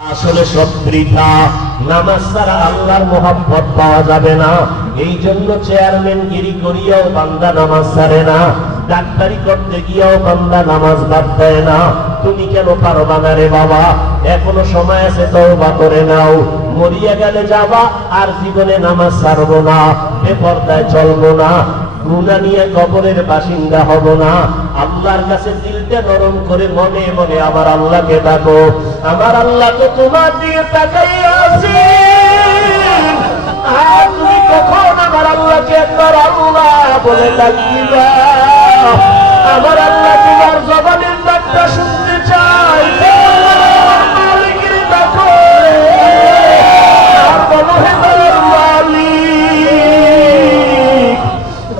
আসলে সত্যিটা নামাজ ছাড়া আল্লাহর মোহাব্বত পাওয়া যাবে না। এই জন্য চেয়ারম্যান গিরি করিয়াও বান্দা নামাজ ছাড়ে না, ডাক্তারি করতে গিয়েও বান্দা নামাজ বাদ দেয় না। তুমি কেন পারবা না রে বাবা? এখনো সময় আছে, তওবা করে নাও। মরিয়া গেলে যাবা, আর জীবনে নামাজ ছাড়বো না, বেপরদায় চলবো না, গুনাহ নিয়ে কবরের বাসিন্দা হব না। আল্লাহর কাছে দিলটা নরম করে মনে মনে আমার আল্লাহকে ডাকো। আমার আল্লাহ তো তোমার দিকে তাকাইয়া আছে। আর তুমি কখন আমার আল্লাহকে একবার আল্লাহ বলে ডাকবা? আমার আল্লাহ তোমার জবানের ডাকটা শুনতে চাই। মালিকের ডাকো, আর বলো হে মালিক,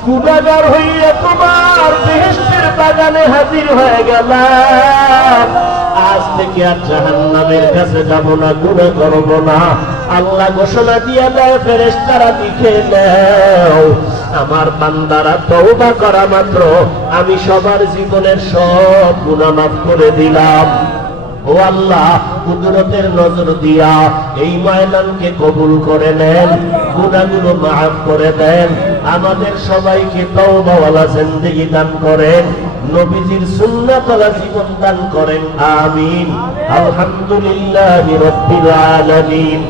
গুনাহগার হইয়া তোমার বেহেশতের বাগানে হাজির হয়ে গেলাম। আজ থেকে আর জাহান্নামের কাছে যাব না, গুনাহ করব না। আল্লাহ ঘোষণা দিয়া দেয়, ফেরেশতারা লিখে নাও, আমার বান্দারা তওবা করা মাত্র আমি সবার জীবনের সব গুনাহ মাফ করে দিলাম। ও আল্লাহ, কুদরতের নজর দিয়া এই ময়দানকে কবুল করে নেন, গুনাহগুলো মাফ করে দেন, আমাদের সবাইকে তওবাওয়ালা জিন্দেগি দান করেন, নবীজির সুন্নাতওয়ালা জীবন দান করেন। আমিন। আলহামদুলিল্লাহি রাব্বিল আলামিন।